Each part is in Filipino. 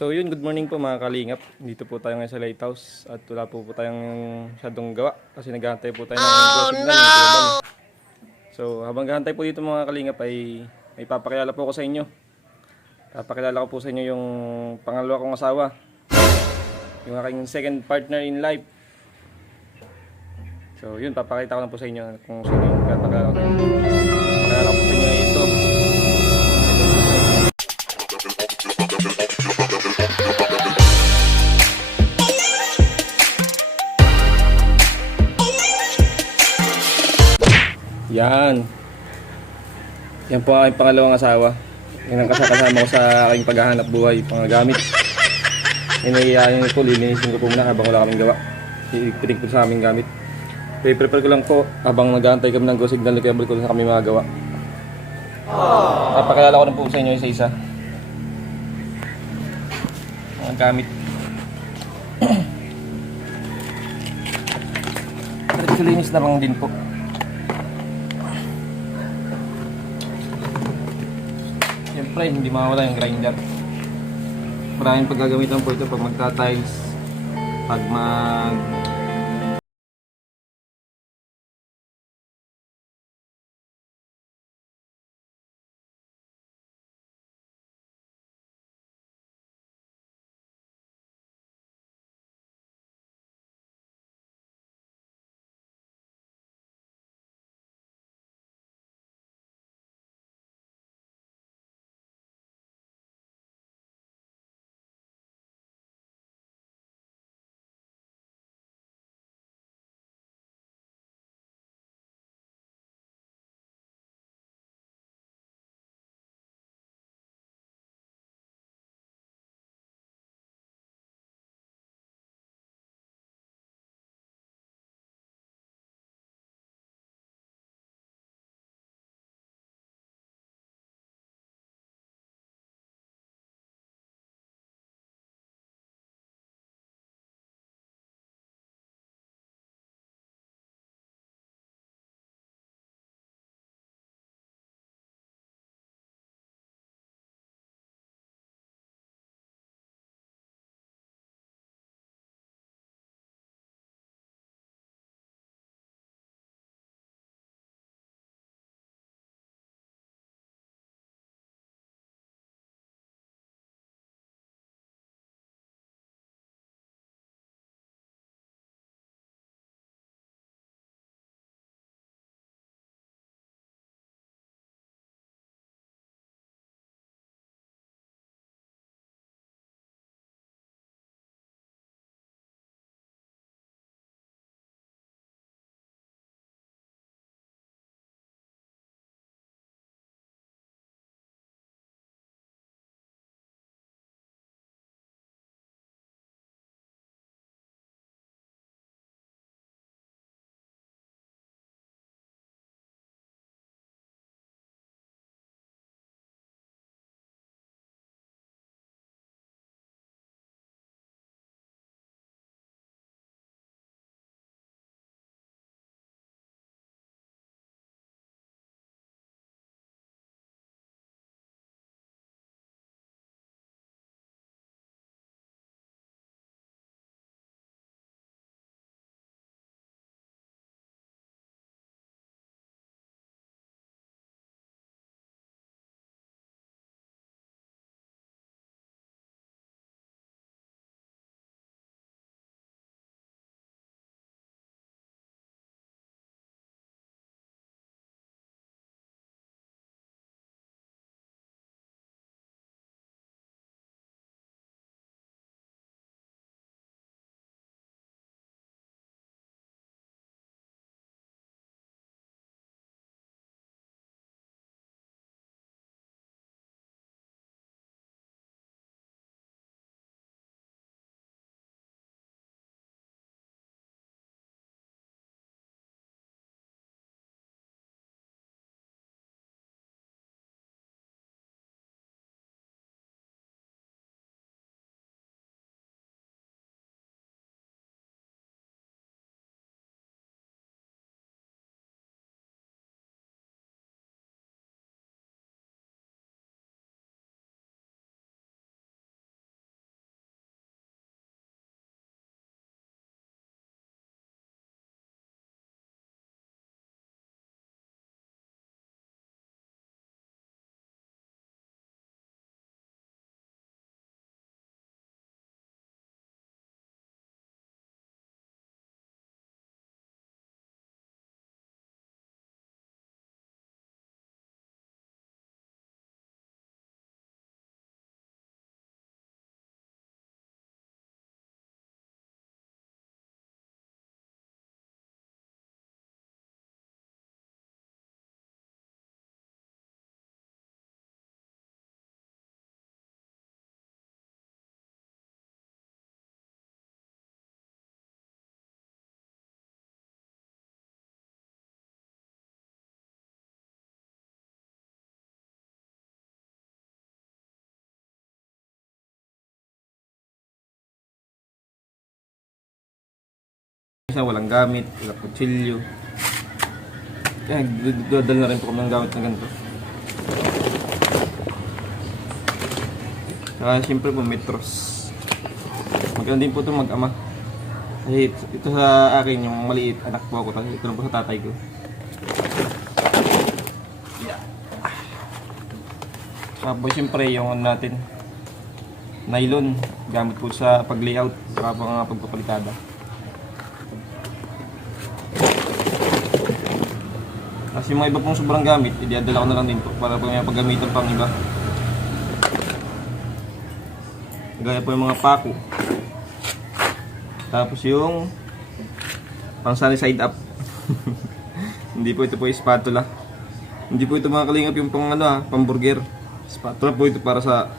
So yun, good morning po mga kalingap. Dito po tayo ngayon sa lighthouse at wala po tayong masyadong gawa kasi naghahantay po tayo ng go signal ng Kuya Bal. So habang naghahantay po dito mga kalingap ay may papakilala po ako sa inyo. Papakilala ko po sa inyo yung pangalawa kong asawa, yung aking second partner in life. So yun, papakita ko na po sa inyo kung sino yung papakilala ko. Papakilala ko po sa inyo ito. Yan. Yan po ang aking pangalawang asawa. Yan ang kasama ko sa aking paghahanap buhay, panggamit. Inahiyain ko, lilinisin ko po muna habang wala kaming gawa. Ipitik ko sa aming gamit. I-prepare ko lang po habang nag-aantay kami ng go signal ni Kuya Bal ko sa kami mga gawa. Papakilala ko na po sa inyo isa-isa. Ang gamit. Linis na lang din po. Siyempre, hindi mawala yung grinder. Maraming paggagamitan po ito pag magta-tiles, pag Isa walang gamit, walang kutsilyo. Kaya dadal na rin po kami ng gamit na ganito. Saka siyempre po metros. Maganda din po ito mag-ama. Kasi ito sa akin yung maliit, anak po ako. Ito lang po sa tatay ko. Tapos siyempre yung ano natin, nylon, gamit po sa pag-layout, saka po mga pagpapalikada. Kasi yung mga iba pong sobrang gamit, idadala ko na lang din po para po may paggamitan pang iba. Gaya po yung mga pako. Tapos yung pang sunny side up. Hindi po ito po yung spatula. Hindi po ito mga kalingap yung pang ano pang burger. Spatula po ito para sa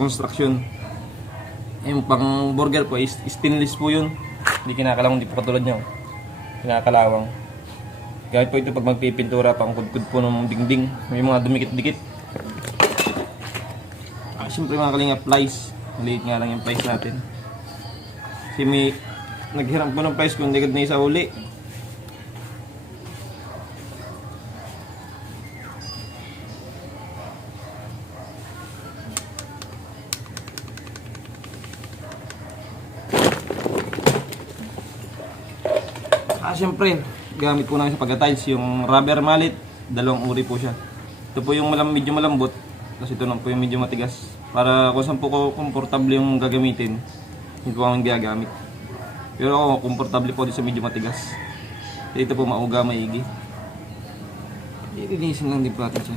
construction. Yung pang burger po is stainless po yun. Hindi kinakalawang, hindi po katulad nyo. Kinakalawang. Gamit po ito pag magpipintura, pang kudkud po ng dingding. May mga dumikit-dikit. Siyempre mga kalingap, plies. Maliit nga lang yung plies natin. Kasi may naghiram po ng plies kung hindi na isa uli. Siyempre, gamit po namin sa pagka-tiles yung rubber mallet, dalawang uri po siya. Ito po yung medyo malambot, tapos ito na po yung medyo matigas. Para kung saan po ko komportable yung gagamitin, hindi po kami gagamit. Pero ako, komportable po din sa medyo matigas. Ito po mauga, maigi. Ilinisin lang din po natin siya.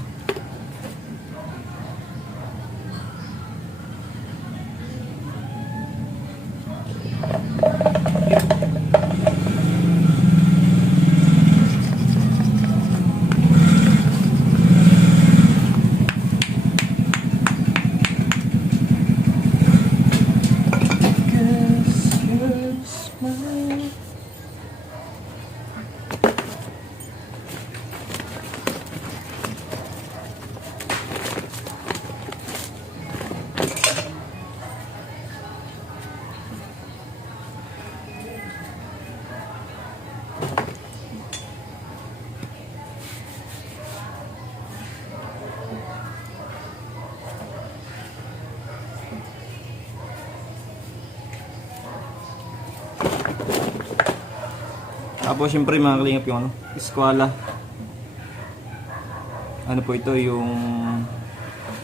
Tapos syempre mga kalingap yung ano, eskwala. Ano po ito, yung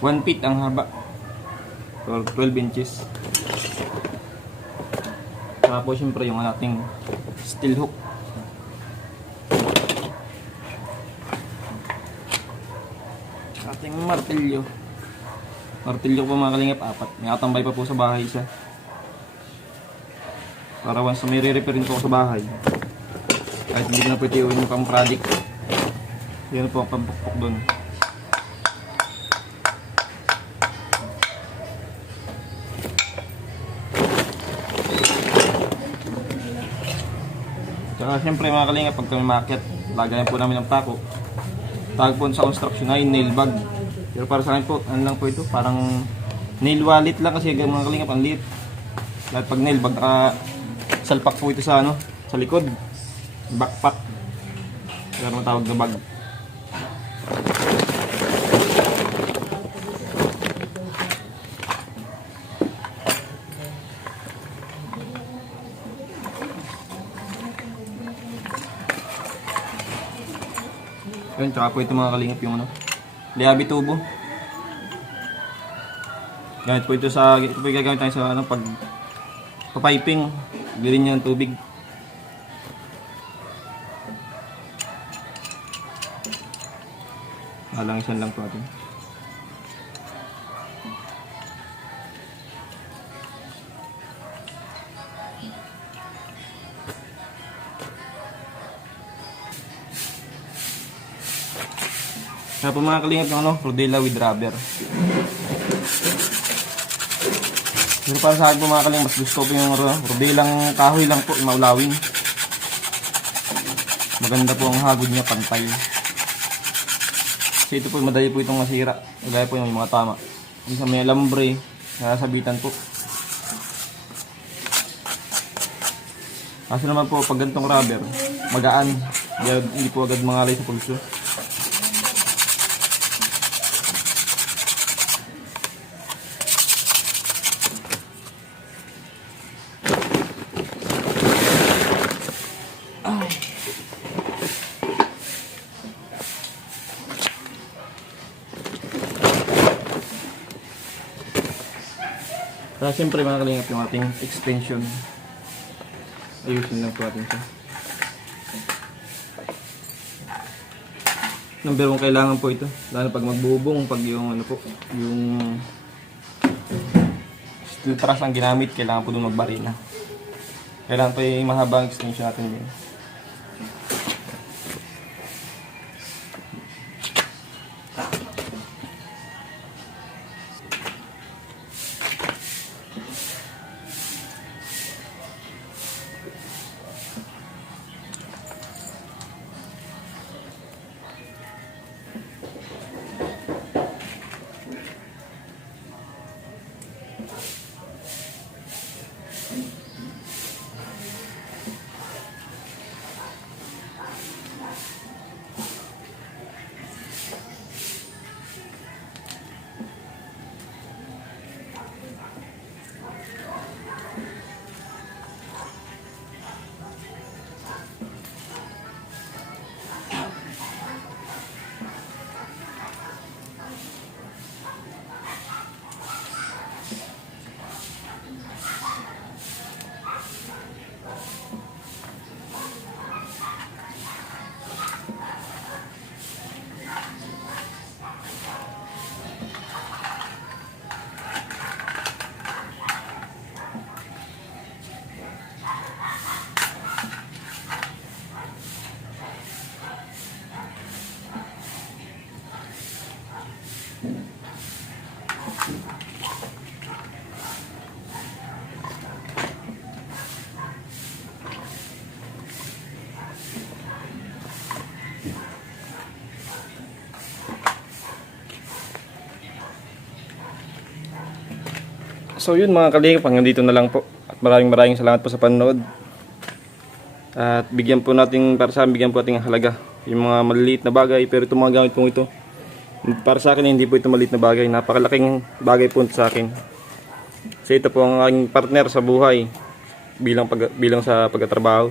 1 feet ang haba. Or 12 inches. Tapos syempre yung ating steel hook. Ating martilyo. Martilyo po mga kalingap, 4. May katambay pa po sa bahay siya. Para once may re-repair rin po sa bahay. Kahit hindi ko na pwede iuwi yung pang project. Yan po ang pampukpok doon. Tsaka siyempre mga kalingap, pag kami maakyat, lagayan po namin ng pako. Tawag po sa construction ay nail bag. Pero para sa akin po, ano lang po ito, parang nail wallet lang kasi mga kalingap ang liit. Dahil pag nail bag, salpak po ito sa ano, sa likod. Backpack. Pero matawag na bag. Ayun, tsaka po ito mga kalingap yung ano, liabi tubo. Gamit po ito sa, ito po yung gagamit tayo sa ano, pag papiping, bilhin niya ng tubig. Halangisan lang po natin. Kaya po mga kalingap yung ano, rodela with rubber. Pero para sa akin po mga kalingap, mas gusto ko yung rodelang kahoy lang po, maulawin. Maganda po ang hagod niya, pantay. Kasi ito po, madali po itong masira. Gaya po yung mga tama. Isa may alambre, nasabitan po. Kasi naman po, pag ganitong rubber, magaan. Hindi po agad mangalay sa pulso. Kaya siyempre mga kalingap yung ating extension. Ayusin lang po natin siya. Number 1 kailangan po ito. Lalo pag magbubong, pag yung ano po, yung steel truss ang ginamit, kailangan po doon magbarina. Kailangan pa yung mahabang extension natin din. So yun mga kalingap, hanggang dito na lang po. At maraming salamat po sa panonood. At bigyan po natin, para sa akin, bigyan po natin halaga yung mga maliliit na bagay. Pero itong mga gamit po ito, para sa akin hindi po ito maliit na bagay. Napakalaking bagay po sa akin. Kasi ito po ang aking partner sa buhay bilang sa pagtatrabaho.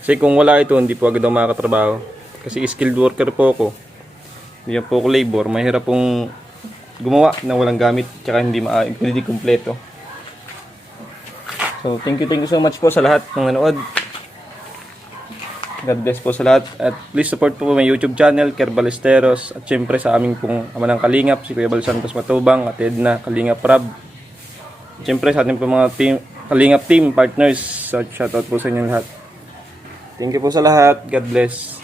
Kasi kung wala ito, hindi po agad ako makakatrabaho. Kasi skilled worker po ako. Hindi po ako labor. Mahirap pong gumawa na walang gamit, tsaka hindi kumpleto. So thank you so much po sa lahat ng nanood. God bless po sa lahat, at please support po my YouTube channel, Ker Ballesteros, at syempre sa aming pong ama ng Kalingap, si Kuya Bal Santos Matubang at Edna Kalingap Rab. At syempre sa ating po mga Kalingap team partners, shoutout po sa inyo lahat. Thank you po sa lahat. God bless.